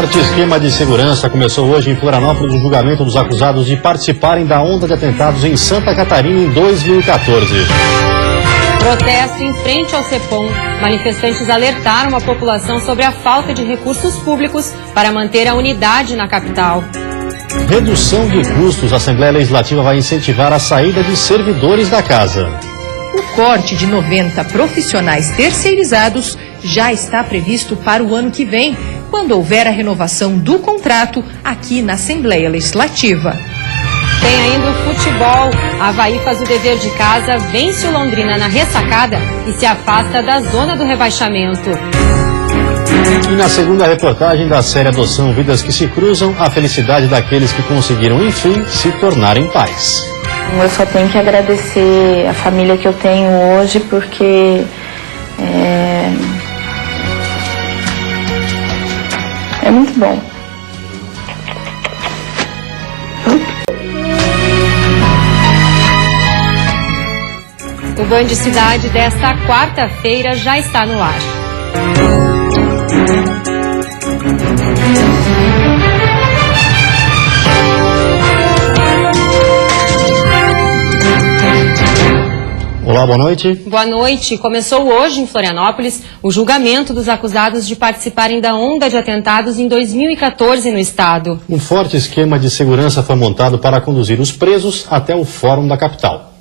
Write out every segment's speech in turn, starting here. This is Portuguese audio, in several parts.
forte esquema de segurança começou hoje em Florianópolis o julgamento dos acusados de participarem da onda de atentados em Santa Catarina em 2014. Protesto em frente ao CEPOM. Manifestantes alertaram a população sobre a falta de recursos públicos para manter a unidade na capital. Redução de custos. A Assembleia Legislativa vai incentivar a saída de servidores da casa. O corte de 90 profissionais terceirizados já está previsto para o ano que vem, quando houver a renovação do contrato aqui na Assembleia Legislativa. Tem ainda o futebol. Avaí faz o dever de casa, vence o Londrina na ressacada e se afasta da zona do rebaixamento. E na segunda reportagem da série Adoção Vidas que se Cruzam, a felicidade daqueles que conseguiram, enfim, se tornarem pais. Eu só tenho que agradecer a família que eu tenho hoje, porque é muito bom. O Band Cidade desta quarta-feira já está no ar. Olá, boa noite. Boa noite. Começou hoje em Florianópolis o julgamento dos acusados de participarem da onda de atentados em 2014 no estado. Um forte esquema de segurança foi montado para conduzir os presos até o Fórum da capital.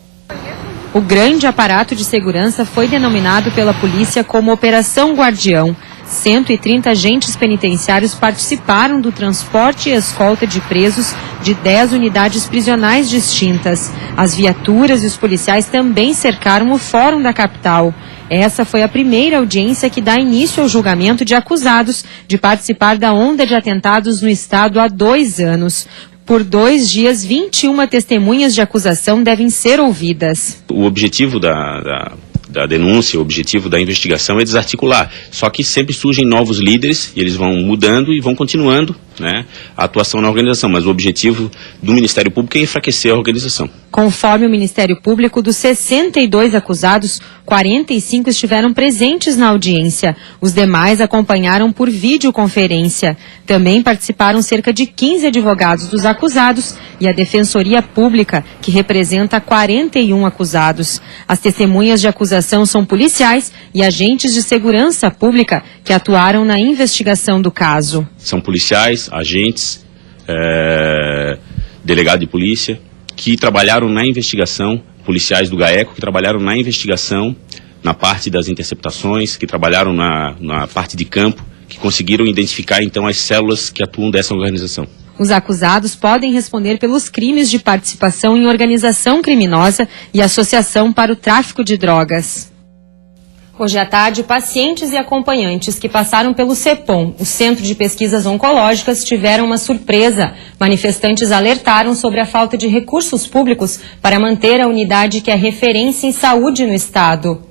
O grande aparato de segurança foi denominado pela polícia como Operação Guardião. 130 agentes penitenciários participaram do transporte e escolta de presos de 10 unidades prisionais distintas. As viaturas e os policiais também cercaram o Fórum da capital. Essa foi a primeira audiência que dá início ao julgamento de acusados de participar da onda de atentados no estado há 2 anos. Por 2 dias, 21 testemunhas de acusação devem ser ouvidas. O objetivo da denúncia, o objetivo da investigação é desarticular. Só que sempre surgem novos líderes e eles vão mudando e vão continuando, né, a atuação na organização. Mas o objetivo do Ministério Público é enfraquecer a organização. Conforme o Ministério Público, dos 62 acusados, 45 estiveram presentes na audiência. Os demais acompanharam por videoconferência. Também participaram cerca de 15 advogados dos acusados e a Defensoria Pública, que representa 41 acusados. As testemunhas de acusação são policiais e agentes de segurança pública que atuaram na investigação do caso. São policiais, agentes, delegado de polícia, que trabalharam na investigação, policiais do GAECO que trabalharam na investigação, na parte das interceptações, que trabalharam na parte de campo, que conseguiram identificar então as células que atuam dessa organização. Os acusados podem responder pelos crimes de participação em organização criminosa e associação para o tráfico de drogas. Hoje à tarde, pacientes e acompanhantes que passaram pelo CEPOM, o Centro de Pesquisas Oncológicas, tiveram uma surpresa. Manifestantes alertaram sobre a falta de recursos públicos para manter a unidade que é referência em saúde no estado.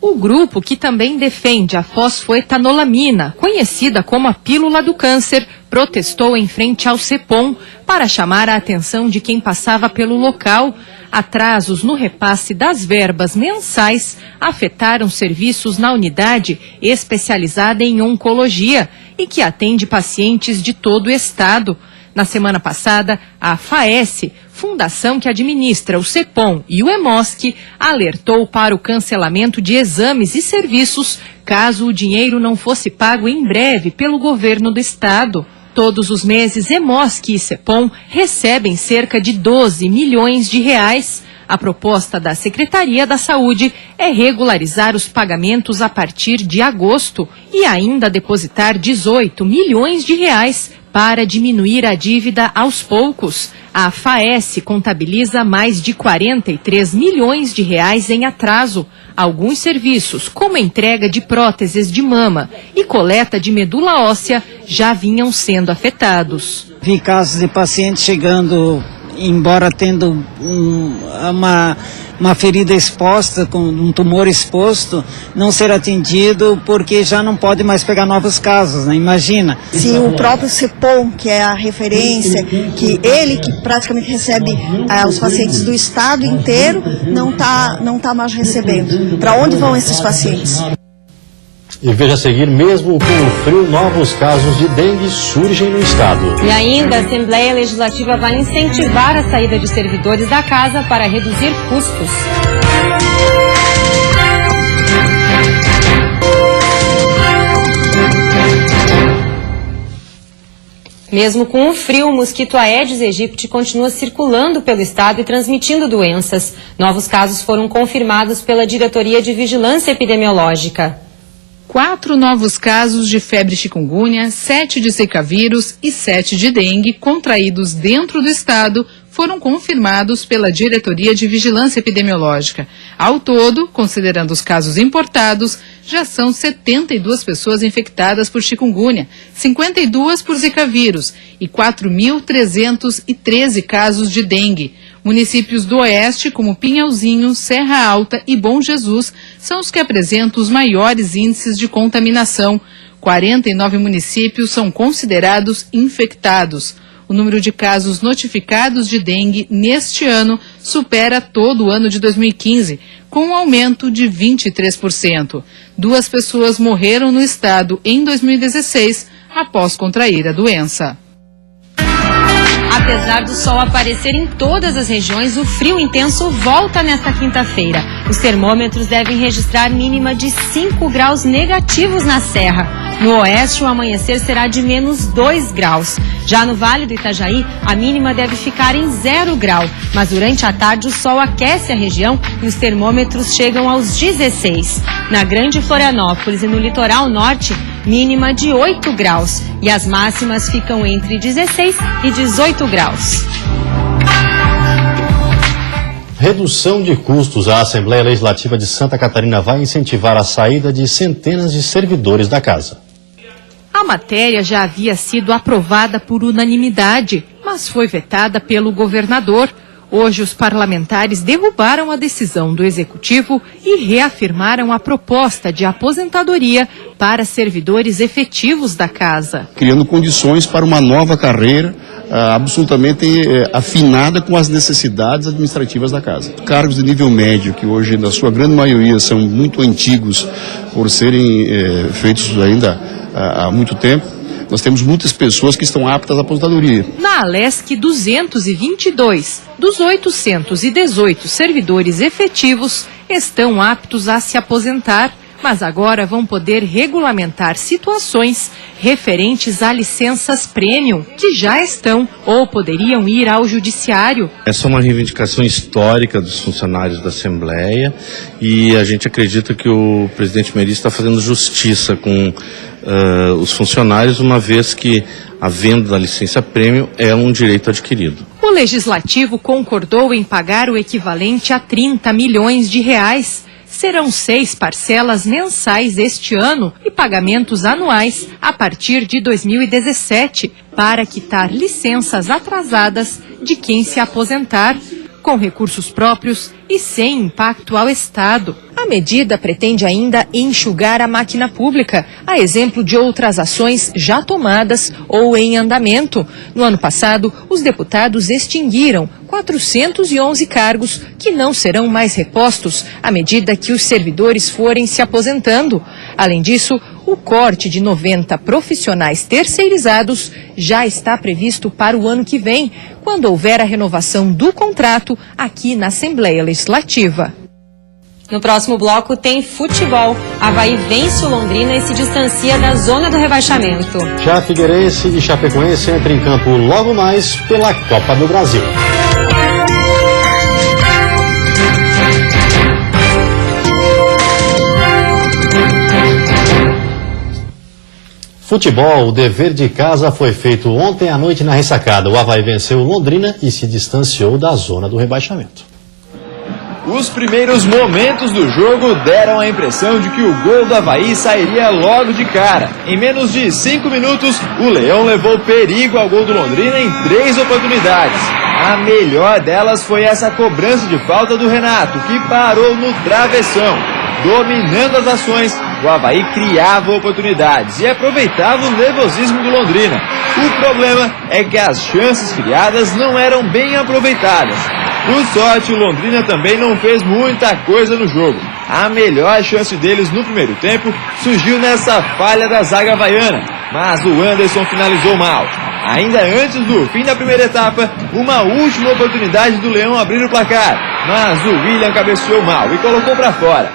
O grupo, que também defende a fosfoetanolamina, conhecida como a pílula do câncer, protestou em frente ao CEPOM para chamar a atenção de quem passava pelo local. Atrasos no repasse das verbas mensais afetaram serviços na unidade especializada em oncologia e que atende pacientes de todo o estado. Na semana passada, a FAES, fundação que administra o CEPOM e o EMOSC, alertou para o cancelamento de exames e serviços caso o dinheiro não fosse pago em breve pelo governo do estado. Todos os meses, EMOSC e CEPOM recebem cerca de 12 milhões de reais. A proposta da Secretaria da Saúde é regularizar os pagamentos a partir de agosto e ainda depositar 18 milhões de reais para diminuir a dívida aos poucos. A FAES contabiliza mais de 43 milhões de reais em atraso. Alguns serviços, como entrega de próteses de mama e coleta de medula óssea, já vinham sendo afetados. Vi casos de pacientes chegando, embora tendo uma ferida exposta, com um tumor exposto, não ser atendido porque já não pode mais pegar novos casos, né? Imagina. Se o próprio CEPOM, que é a referência, que ele que praticamente recebe os pacientes do estado inteiro, não tá mais recebendo. Para onde vão esses pacientes? E veja a seguir, mesmo com o frio, novos casos de dengue surgem no estado. E ainda, a Assembleia Legislativa vai incentivar a saída de servidores da casa para reduzir custos. Mesmo com o frio, o mosquito Aedes aegypti continua circulando pelo estado e transmitindo doenças. Novos casos foram confirmados pela Diretoria de Vigilância Epidemiológica. 4 novos casos de febre chikungunya, 7 de zika vírus e 7 de dengue contraídos dentro do estado foram confirmados pela Diretoria de Vigilância Epidemiológica. Ao todo, considerando os casos importados, já são 72 pessoas infectadas por chikungunya, 52 por zika vírus e 4.313 casos de dengue. Municípios do Oeste, como Pinhalzinho, Serra Alta e Bom Jesus, são os que apresentam os maiores índices de contaminação. 49 municípios são considerados infectados. O número de casos notificados de dengue neste ano supera todo o ano de 2015, com um aumento de 23%. 2 pessoas morreram no estado em 2016 após contrair a doença. Apesar do sol aparecer em todas as regiões, o frio intenso volta nesta quinta-feira. Os termômetros devem registrar mínima de 5 graus negativos na Serra. No oeste, o amanhecer será de menos 2 graus. Já no Vale do Itajaí, a mínima deve ficar em 0 grau. Mas durante a tarde, o sol aquece a região e os termômetros chegam aos 16. Na Grande Florianópolis e no litoral norte, mínima de 8 graus. E as máximas ficam entre 16 e 18 graus. Redução de custos. A Assembleia Legislativa de Santa Catarina vai incentivar a saída de centenas de servidores da casa. A matéria já havia sido aprovada por unanimidade, mas foi vetada pelo governador. Hoje, os parlamentares derrubaram a decisão do Executivo e reafirmaram a proposta de aposentadoria para servidores efetivos da casa. Criando condições para uma nova carreira absolutamente afinada com as necessidades administrativas da casa. Cargos de nível médio, que hoje, na sua grande maioria, são muito antigos por serem feitos ainda há muito tempo, nós temos muitas pessoas que estão aptas à aposentadoria. Na Alesc, 222 dos 818 servidores efetivos estão aptos a se aposentar, mas agora vão poder regulamentar situações referentes a licenças premium, que já estão ou poderiam ir ao judiciário. Essa é uma reivindicação histórica dos funcionários da Assembleia e a gente acredita que o presidente Meri está fazendo justiça com os funcionários, uma vez que a venda da licença premium é um direito adquirido. O Legislativo concordou em pagar o equivalente a 30 milhões de reais. Serão 6 parcelas mensais este ano e pagamentos anuais a partir de 2017 para quitar licenças atrasadas de quem se aposentar, com recursos próprios e sem impacto ao Estado. A medida pretende ainda enxugar a máquina pública, a exemplo de outras ações já tomadas ou em andamento. No ano passado, os deputados extinguiram 411 cargos que não serão mais repostos à medida que os servidores forem se aposentando. Além disso, o corte de 90 profissionais terceirizados já está previsto para o ano que vem, quando houver a renovação do contrato aqui na Assembleia Legislativa. No próximo bloco tem futebol. Avaí vence o Londrina e se distancia da zona do rebaixamento. Já Figueirense e Chapecoense entram em campo logo mais pela Copa do Brasil. Futebol, o dever de casa foi feito ontem à noite na ressacada. O Avaí venceu o Londrina e se distanciou da zona do rebaixamento. Os primeiros momentos do jogo deram a impressão de que o gol do Avaí sairia logo de cara. Em menos de 5 minutos, o Leão levou perigo ao gol do Londrina em 3 oportunidades. A melhor delas foi essa cobrança de falta do Renato, que parou no travessão. Dominando as ações, o Avaí criava oportunidades e aproveitava o nervosismo do Londrina. O problema é que as chances criadas não eram bem aproveitadas. Por sorte, o Londrina também não fez muita coisa no jogo. A melhor chance deles no primeiro tempo surgiu nessa falha da zaga havaiana, mas o Anderson finalizou mal. Ainda antes do fim da primeira etapa, uma última oportunidade do Leão abrir o placar, mas o William cabeceou mal e colocou para fora.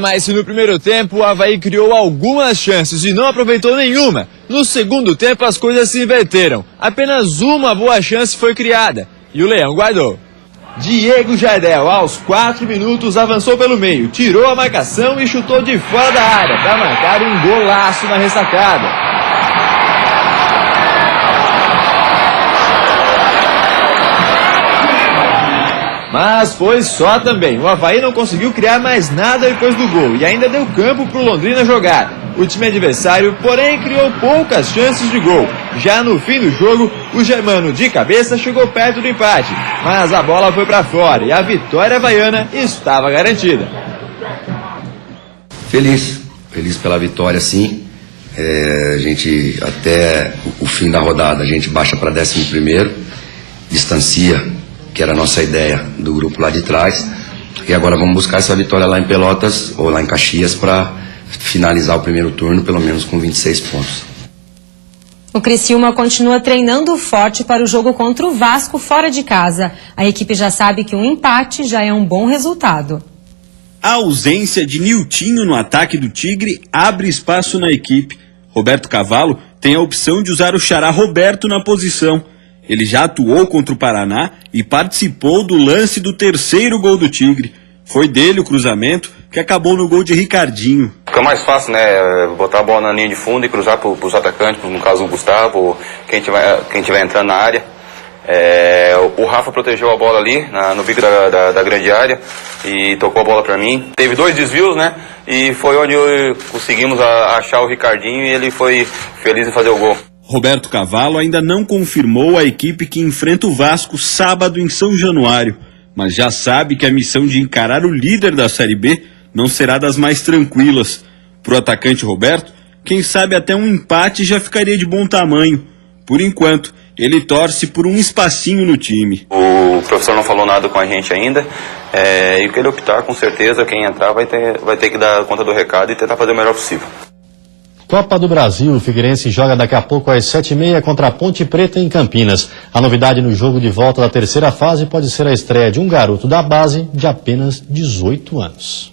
Mas se no primeiro tempo o Avaí criou algumas chances e não aproveitou nenhuma, no segundo tempo as coisas se inverteram. Apenas uma boa chance foi criada e o Leão guardou. Diego Jardel, aos 4 minutos, avançou pelo meio, tirou a marcação e chutou de fora da área para marcar um golaço na ressacada. Mas foi só também. O Avaí não conseguiu criar mais nada depois do gol e ainda deu campo para o Londrina jogar. O time adversário, porém, criou poucas chances de gol. Já no fim do jogo, o germano de cabeça chegou perto do empate, mas a bola foi para fora e a vitória havaiana estava garantida. Feliz pela vitória, sim. A gente, até o fim da rodada, a gente baixa para 11º, distancia, que era a nossa ideia do grupo lá de trás. E agora vamos buscar essa vitória lá em Pelotas, ou lá em Caxias, para finalizar o primeiro turno, pelo menos com 26 pontos. O Criciúma continua treinando forte para o jogo contra o Vasco fora de casa. A equipe já sabe que um empate já é um bom resultado. A ausência de Niltinho no ataque do Tigre abre espaço na equipe. Roberto Cavalo tem a opção de usar o xará Roberto na posição. Ele já atuou contra o Paraná e participou do lance do terceiro gol do Tigre. Foi dele o cruzamento que acabou no gol de Ricardinho. Fica mais fácil, né? Botar a bola na linha de fundo e cruzar para os atacantes, no caso o Gustavo, quem tiver entrando na área. O Rafa protegeu a bola ali, no bico da grande área, e tocou a bola para mim. Teve 2 desvios, né? E foi onde conseguimos achar o Ricardinho e ele foi feliz em fazer o gol. Roberto Cavalo ainda não confirmou a equipe que enfrenta o Vasco sábado em São Januário, mas já sabe que a missão de encarar o líder da Série B não será das mais tranquilas. Para o atacante Roberto, quem sabe até um empate já ficaria de bom tamanho. Por enquanto, ele torce por um espacinho no time. O professor não falou nada com a gente ainda, e o que ele optar, com certeza, quem entrar vai ter que dar conta do recado e tentar fazer o melhor possível. Copa do Brasil, o Figueirense joga daqui a pouco às 7h30 contra a Ponte Preta em Campinas. A novidade no jogo de volta da terceira fase pode ser a estreia de um garoto da base de apenas 18 anos.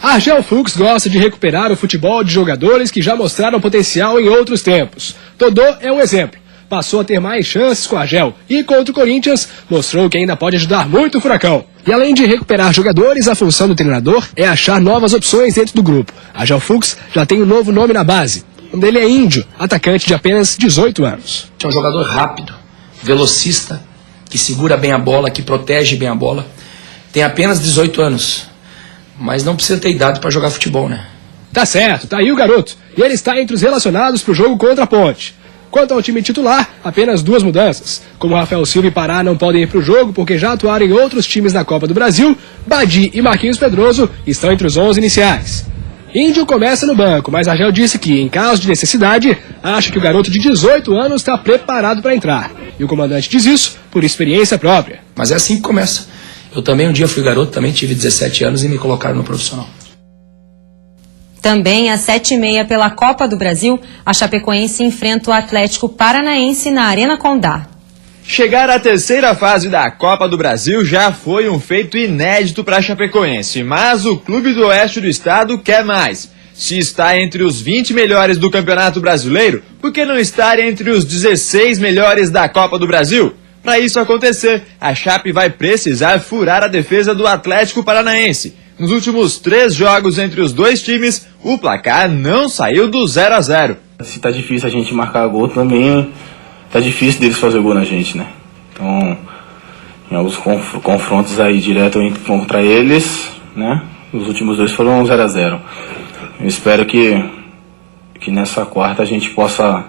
A Argel Fux gosta de recuperar o futebol de jogadores que já mostraram potencial em outros tempos. Dodô é um exemplo. Passou a ter mais chances com a Argel e contra o Corinthians mostrou que ainda pode ajudar muito o Furacão. E além de recuperar jogadores, a função do treinador é achar novas opções dentro do grupo. A Argel Fux já tem um novo nome na base. Um dele é Índio, atacante de apenas 18 anos. É um jogador rápido, velocista, que segura bem a bola, que protege bem a bola. Tem apenas 18 anos, mas não precisa ter idade para jogar futebol, né? Tá certo, tá aí o garoto. E ele está entre os relacionados para o jogo contra a Ponte. Quanto ao time titular, apenas 2 mudanças. Como Rafael Silva e Pará não podem ir para o jogo porque já atuaram em outros times na Copa do Brasil, Badi e Marquinhos Pedroso estão entre os 11 iniciais. Índio começa no banco, mas Argel disse que, em caso de necessidade, acha que o garoto de 18 anos está preparado para entrar. E o comandante diz isso por experiência própria. Mas é assim que começa. Eu também um dia fui garoto, também tive 17 anos e me colocaram no profissional. Também às 7h30 pela Copa do Brasil, a Chapecoense enfrenta o Atlético Paranaense na Arena Condá. Chegar à terceira fase da Copa do Brasil já foi um feito inédito para a Chapecoense, mas o clube do oeste do estado quer mais. Se está entre os 20 melhores do Campeonato Brasileiro, por que não estar entre os 16 melhores da Copa do Brasil? Para isso acontecer, a Chape vai precisar furar a defesa do Atlético Paranaense. Nos últimos 3 jogos entre os dois times, o placar não saiu do 0-0. Se tá difícil a gente marcar gol, também tá difícil deles fazer gol na gente, né? Então, em alguns confrontos aí direto contra eles, né? Os últimos 2 foram 0-0. Eu espero que nessa quarta a gente possa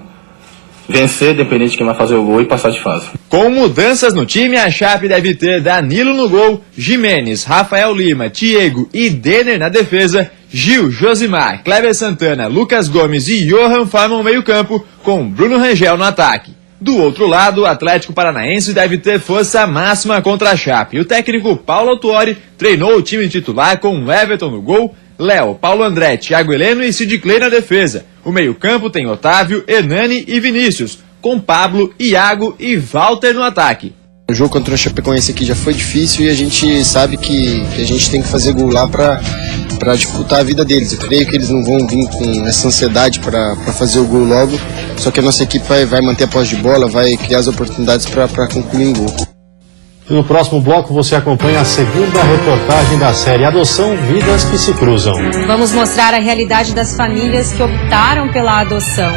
vencer, dependente de quem vai fazer o gol, e passar de fase. Com mudanças no time, a Chape deve ter Danilo no gol, Jimenez, Rafael Lima, Diego e Denner na defesa, Gil, Josimar, Kleber Santana, Lucas Gomes e Johan formam o meio-campo, com Bruno Rangel no ataque. Do outro lado, o Atlético Paranaense deve ter força máxima contra a Chape. O técnico Paulo Autuori treinou o time titular com Everton no gol, Léo, Paulo André, Thiago Heleno e Sid Clay na defesa. O meio-campo tem Otávio, Hernani e Vinícius, com Pablo, Iago e Walter no ataque. O jogo contra o Chapecoense aqui já foi difícil e a gente sabe que a gente tem que fazer gol lá para disputar a vida deles. Eu creio que eles não vão vir com essa ansiedade para fazer o gol logo, só que a nossa equipe vai manter a posse de bola, vai criar as oportunidades para concluir em gol. No próximo bloco você acompanha a segunda reportagem da série Adoção, Vidas que se Cruzam. Vamos mostrar a realidade das famílias que optaram pela adoção.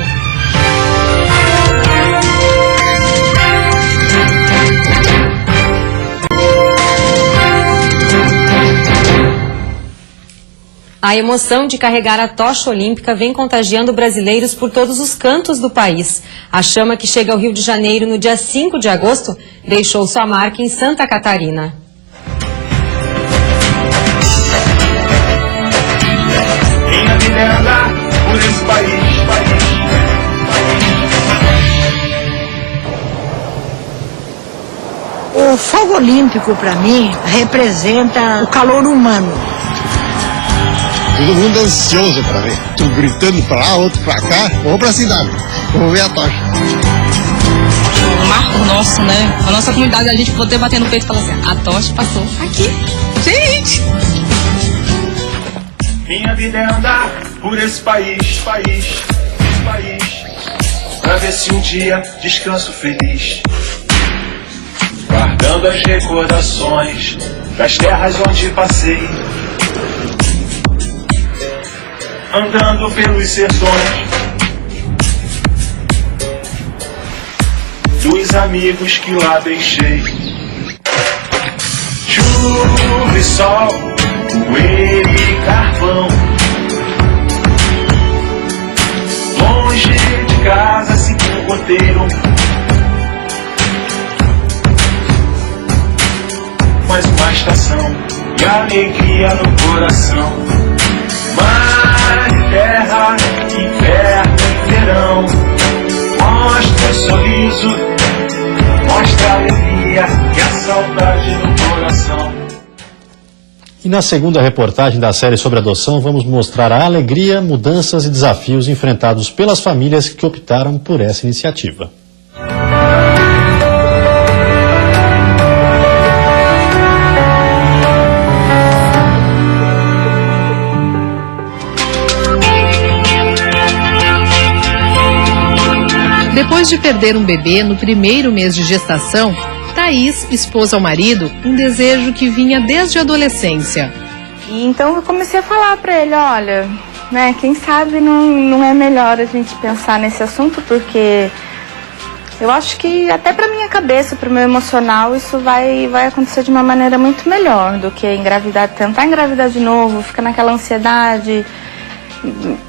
A emoção de carregar a tocha olímpica vem contagiando brasileiros por todos os cantos do país. A chama que chega ao Rio de Janeiro no dia 5 de agosto deixou sua marca em Santa Catarina. Minha vida é andar por esse país. O fogo olímpico, para mim, representa o calor humano. Todo mundo ansioso para ver. Um gritando para lá, outro para cá. Vamos para a cidade. Vamos ver a tocha. Um marco nosso, né? A nossa comunidade, a gente poder bater no peito e falar assim, a tocha passou aqui. Gente! Minha vida é andar por esse país. Pra ver se um dia descanso feliz. Guardando as recordações das terras onde passei. Andando pelos sertões dos amigos que lá deixei. Chuva e sol, poeira e carvão. Longe de casa, assim como goteiro. Mais uma estação e alegria no coração. Mar e terra, inverno e verão. Mostra o sorriso, mostra a alegria e a saudade no coração. E na segunda reportagem da série sobre adoção, vamos mostrar a alegria, mudanças e desafios enfrentados pelas famílias que optaram por essa iniciativa. Depois de perder um bebê no primeiro mês de gestação, Thaís expôs ao marido um desejo que vinha desde a adolescência. E então eu comecei a falar pra ele, olha, né, quem sabe não é melhor a gente pensar nesse assunto, porque eu acho que até pra minha cabeça, pro meu emocional, isso vai acontecer de uma maneira muito melhor do que tentar engravidar de novo, ficar naquela ansiedade.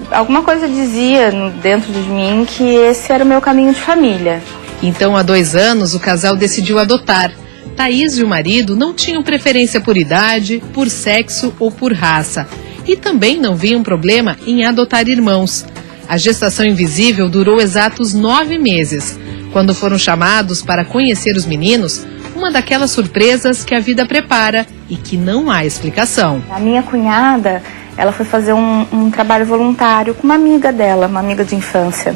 Alguma coisa dizia dentro de mim que esse era o meu caminho de família. Então, há 2 anos, o casal decidiu adotar. Thaís e o marido não tinham preferência por idade, por sexo ou por raça. E também não viam problema em adotar irmãos. A gestação invisível durou exatos 9 meses. Quando foram chamados para conhecer os meninos, uma daquelas surpresas que a vida prepara e que não há explicação. A minha cunhada, ela foi fazer um trabalho voluntário com uma amiga dela, uma amiga de infância.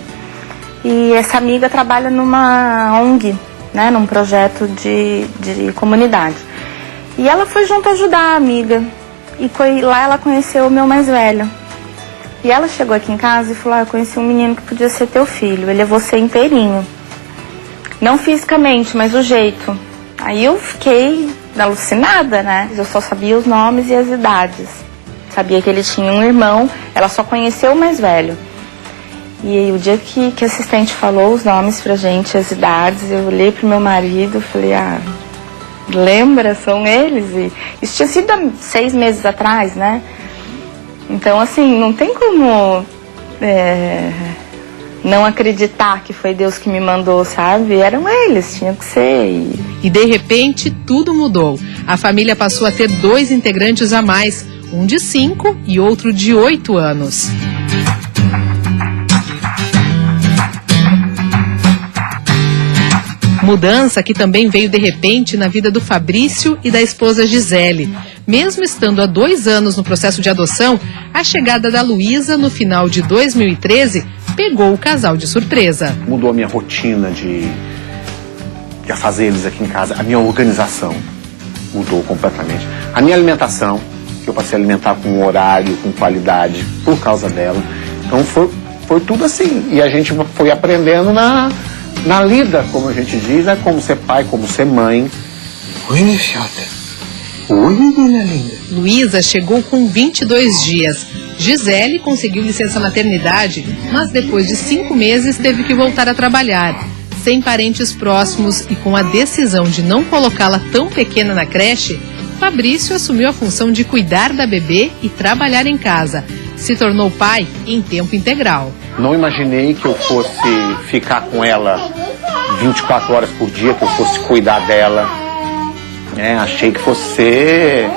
E essa amiga trabalha numa ONG, né, num projeto de comunidade. E ela foi junto ajudar a amiga. E lá ela conheceu o meu mais velho. E ela chegou aqui em casa e falou, eu conheci um menino que podia ser teu filho, ele é você inteirinho. Não fisicamente, mas o jeito. Aí eu fiquei alucinada, né? Eu só sabia os nomes e as idades. Sabia que ele tinha um irmão, ela só conheceu o mais velho. E aí, o dia que a assistente falou os nomes pra gente, as idades, eu olhei pro meu marido e falei, lembra, são eles? E isso tinha sido há 6 meses atrás, né? Então, assim, não tem como não acreditar que foi Deus que me mandou, sabe? Eram eles, tinha que ser. E de repente, tudo mudou. A família passou a ter 2 integrantes a mais, um de 5 e outro de 8 anos. Mudança que também veio de repente na vida do Fabrício e da esposa Gisele. Mesmo estando há 2 anos no processo de adoção, a chegada da Luísa no final de 2013 pegou o casal de surpresa. Mudou a minha rotina de afazeres aqui em casa, a minha organização mudou completamente. A minha alimentação, que eu passei a alimentar com horário, com qualidade, por causa dela. Então foi tudo assim. E a gente foi aprendendo na lida, como a gente diz, né? Como ser pai, como ser mãe. Oi, minha filha. Oi, menina linda. Luísa chegou com 22 dias. Gisele conseguiu licença maternidade, mas depois de 5 meses teve que voltar a trabalhar. Sem parentes próximos e com a decisão de não colocá-la tão pequena na creche, Fabrício assumiu a função de cuidar da bebê e trabalhar em casa. Se tornou pai em tempo integral. Não imaginei que eu fosse ficar com ela 24 horas por dia, que eu fosse cuidar dela. Achei que fosse ser...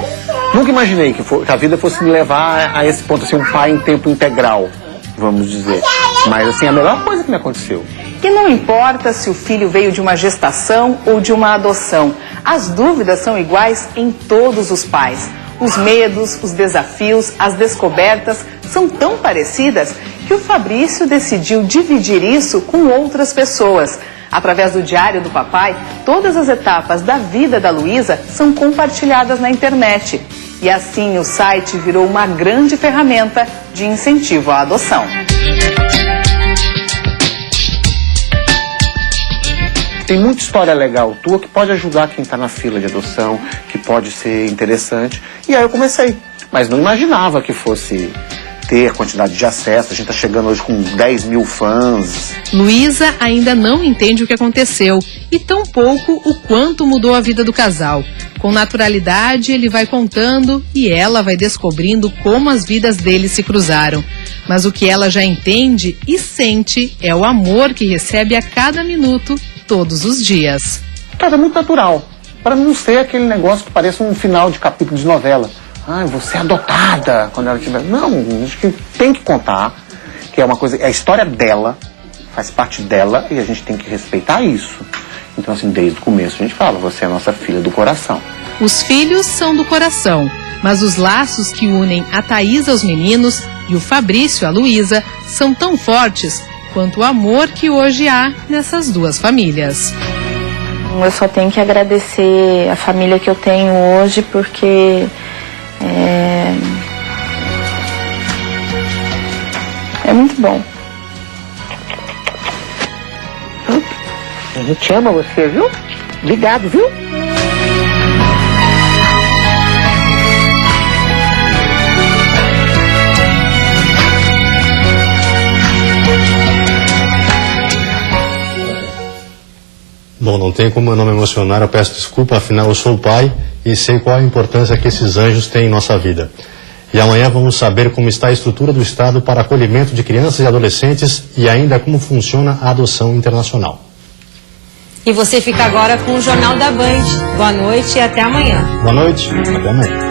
Nunca imaginei que a vida fosse me levar a esse ponto, assim, um pai em tempo integral, vamos dizer. Mas, assim, a melhor coisa que me aconteceu. E não importa se o filho veio de uma gestação ou de uma adoção, as dúvidas são iguais em todos os pais. Os medos, os desafios, as descobertas são tão parecidas que o Fabrício decidiu dividir isso com outras pessoas. Através do Diário do Papai, todas as etapas da vida da Luísa são compartilhadas na internet. E assim o site virou uma grande ferramenta de incentivo à adoção. Tem muita história legal tua que pode ajudar quem está na fila de adoção, que pode ser interessante. E aí eu comecei, mas não imaginava que fosse ter a quantidade de acesso. A gente está chegando hoje com 10 mil fãs. Luísa ainda não entende o que aconteceu e tampouco o quanto mudou a vida do casal. Com naturalidade, ele vai contando e ela vai descobrindo como as vidas deles se cruzaram. Mas o que ela já entende e sente é o amor que recebe a cada minuto, todos os dias. Cara, é muito natural. Para não ser aquele negócio que parece um final de capítulo de novela. Você é adotada quando ela tiver... Não, acho que tem que contar, que é uma coisa... É a história dela, faz parte dela e a gente tem que respeitar isso. Então, assim, desde o começo a gente fala, você é a nossa filha do coração. Os filhos são do coração, mas os laços que unem a Thaís aos meninos e o Fabrício à Luísa são tão fortes quanto o amor que hoje há nessas duas famílias. Eu só tenho que agradecer a família que eu tenho hoje, porque é muito bom. A gente ama você, viu? Obrigado, viu? Bom, não tem como eu não me emocionar, eu peço desculpa, afinal eu sou o pai e sei qual a importância que esses anjos têm em nossa vida. E amanhã vamos saber como está a estrutura do Estado para acolhimento de crianças e adolescentes e ainda como funciona a adoção internacional. E você fica agora com o Jornal da Band. Boa noite e até amanhã. Boa noite, até amanhã.